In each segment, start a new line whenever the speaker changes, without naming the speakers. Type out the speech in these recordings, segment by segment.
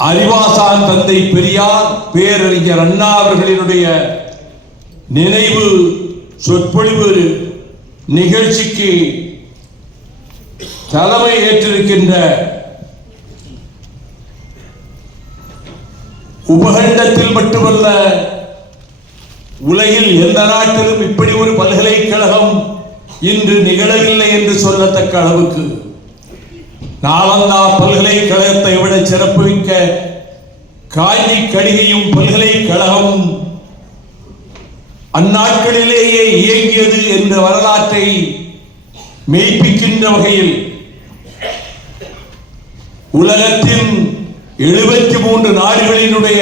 அறிவாசான் தந்தை பெரியார் பேரறிஞர் அண்ணா அவர்களினுடைய நினைவு சொற்பொழிவு நிகழ்ச்சிக்கு தலைமை ஏற்றிருக்கின்ற உபகண்டத்தில் மட்டுமல்ல உலகில் எந்த நாட்டிலும் இப்படி ஒரு பல்கலைக்கழகம் இன்று நிகழவில்லை என்று சொல்லத்தக்க அளவுக்கு நாளந்தா பல்கலைக்கழகத்தை விட சிறப்புமிக்க காஞ்சி கடிகையும் பல்கலைக்கழகமும் அந்நாட்களிலேயே இயங்கியது என்ற வரலாற்றை மெய்ப்பிக்கின்ற வகையில் உலகத்தின் எழுபத்தி மூன்று நாடுகளினுடைய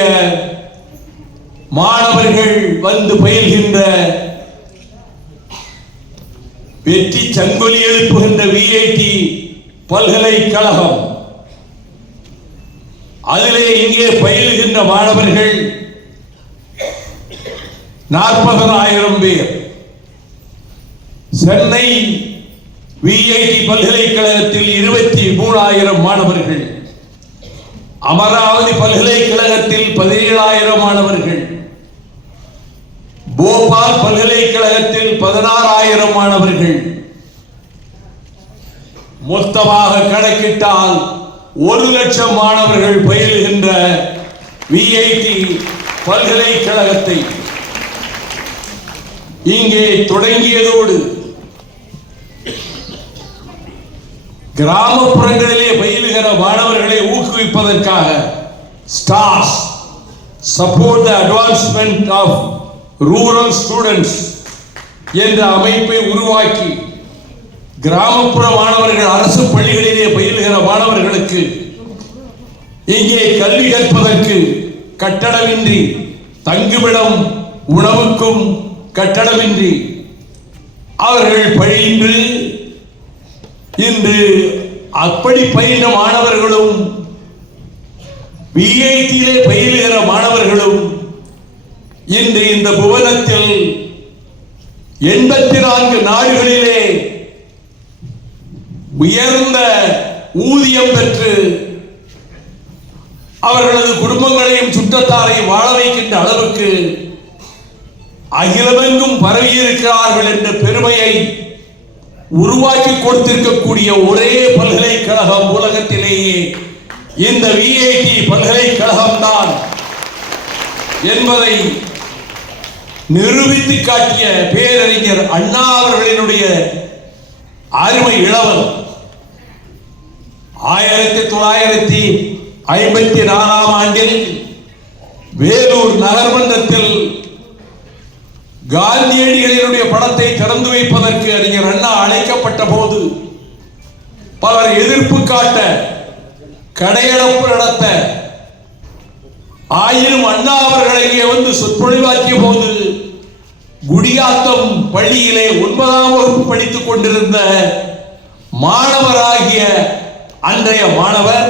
மாணவர்கள் வந்து பயில்கின்ற வெற்றி சங்கொலி எழுப்புகின்ற விஐடி பல்கலைக்கழகம். அதிலே இங்கே பயிலுகின்ற மாணவர்கள் நாற்பதனாயிரம் பேர். சென்னை விஐடி பல்கலைக்கழகத்தில் இருபத்தி மூணாயிரம் மாணவர்கள். அமராவதி பல்கலைக்கழகத்தில் பதினேழாயிரம் மாணவர்கள். போபால் பல்கலைக்கழகத்தில் பதினாறாயிரம் மாணவர்கள். மொத்தமாக கணக்கிட்டால் ஒரு லட்சம் மாணவர்கள் பயிலுகின்ற விஐடி பல்கலைக்கழகத்தை இங்கே தொடங்கியதோடு கிராமப்புறங்களிலே பயிலுகிற மாணவர்களை ஊக்குவிப்பதற்காக stars support the advancement of rural students என்ற அமைப்பை உருவாக்கி கிராமப்புற மாணவர்கள் அரசு பள்ளிகளிலே பயிலுகிற மாணவர்களுக்கு இங்கே கல்வி கற்பதற்கு கட்டடமின்றி தங்குமிடம் உணவுக்கும் கட்டணமின்றி அவர்கள் பயின்று இன்று அப்படி பயின்ற மாணவர்களும் விஐடியிலே பயிலுகிற மாணவர்களும் இன்று இந்த புவனத்தில் எண்பத்தி நான்கு நாடுகள் உயர்ந்த ஊதியம் பெற்று அவர்களது குடும்பங்களையும் சுற்றத்தாரையும் வாழ வைக்கின்ற அளவுக்கு அகிலமெங்கும் பரவியிருக்கிறார்கள் என்ற பெருமையை உருவாக்கி கொடுத்திருக்கக்கூடிய ஒரே பல்கலைக்கழகம் உலகத்திலேயே இந்த விஐடி பல்கலைக்கழகம் தான் என்பதை நிரூபித்து காட்டிய பேரறிஞர் அண்ணா அவர்களினுடைய அருமை இளவல். ஆயிரத்தி தொள்ளாயிரத்தி ஐம்பத்தி நாலாம் ஆண்டில் வேலூர் நகர்மன்றத்தில் காந்தியடிகளினுடைய படத்தை திறந்து வைப்பதற்கு அறிஞர் அண்ணா அழைக்கப்பட்ட போது பலர் எதிர்ப்பு காட்ட கடையடப்பு நடத்த ஆயினும் அண்ணா அவர்கள் இங்கே வந்து சொற்பொழிவாக்கிய போது குடியாத்தம் பள்ளியிலே ஒன்பதாம் வகுப்பு படித்துக் கொண்டிருந்த மாணவராகிய அன்றைய மாணவர்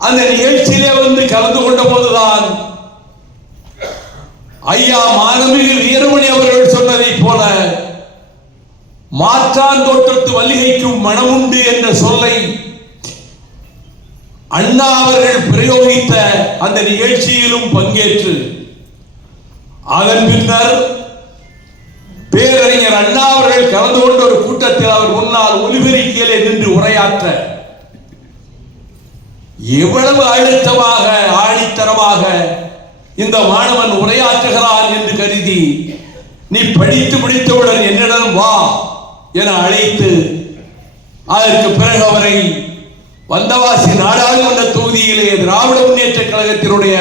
அந்த நிகழ்ச்சியிலே வந்து கலந்து கொண்ட போதுதான் ஐயா மானமிகு வீரமணி அவர்கள் சொன்னதைப் போல மாற்றான் தோற்றத்து மல்லிகைக்கும் மனமுண்டு என்ற சொல்லை அண்ணா அவர்கள் பிரயோகித்த அந்த நிகழ்ச்சியிலும் பங்கேற்று அதன் பின்னர் பேரறிஞர் அண்ணா அவர்கள் கலந்து கொண்ட ஒரு கூட்டத்தில் அவர் முன்னால் ஒலிபெருக்கியிலே நின்று உரையாற்ற எவ்வளவு அழுத்தமாக ஆணித்தரமாக இந்த மாணவன் உரையாற்றுகிறான் என்று கருதி நீ படித்து முடித்தவுடன் என்னிடம் வா என அழைத்து அதற்கு பிறகு அவரை வந்தவாசி நாடாளுமன்ற தொகுதியிலே திராவிட முன்னேற்ற கழகத்தினுடைய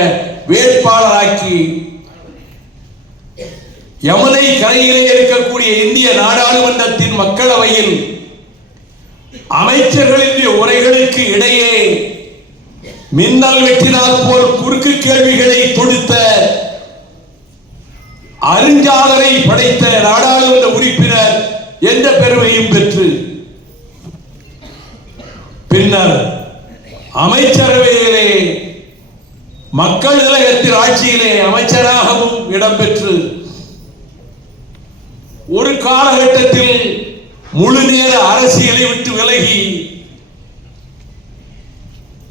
வேட்பாளராக்கி யமுனை கரையிலே இருக்கக்கூடிய இந்திய நாடாளுமன்றத்தின் மக்களவையில் அமைச்சர்களின் உரைகளுக்கு இடையே மின்னல் வெட்டினால் போல் குறுக்கு கேள்விகளை தொடுத்த அறிஞ்சாளரை படைத்த நாடாளுமன்ற உறுப்பினர் எந்த பெருமையும் பெற்று பின்னர் அமைச்சரவையிலே மக்கள் கழகத்தின் ஆட்சியிலே அமைச்சராகவும் இடம்பெற்று ஒரு காலகட்டத்தில் முழு நேர அரசியலை விட்டு விலகி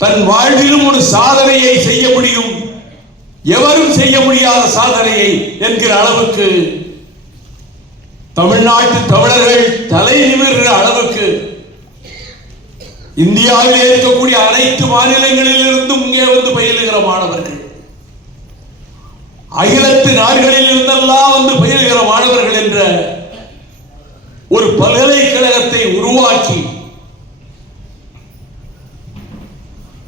தன் வாழ்விலும் ஒரு சாதனையை செய்ய முடியும் எவரும் செய்ய முடியாத சாதனையை என்கிற அளவுக்கு தமிழ்நாட்டு தமிழர்கள் தலை நிமிர்கிற அளவுக்கு இந்தியாவில் இருக்கக்கூடிய அனைத்து மாநிலங்களிலிருந்தும் இங்கே வந்து பயிலுகிற மாணவர்கள். அகிலத்து நாடுகளில் இருந்தெல்லாம் வந்து பயில்கிற மாணவர்கள் என்ற ஒரு பல்கலைக்கழகத்தை உருவாக்கி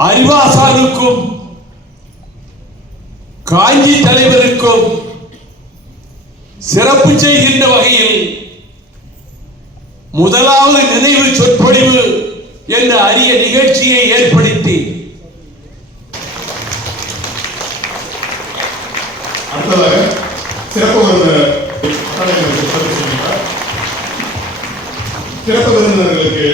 அறிவாசாருக்கும் காஞ்சி தலைவருக்கும் சிறப்பு செய்கின்ற வகையில் முதலாவது நினைவு சொற்பொழிவு என்ற அரிய நிகழ்ச்சியை ஏற்படுத்தி
அடுத்ததாக சிறப்பு விருந்தினர் சிறப்பு விருந்தினர்களுக்கு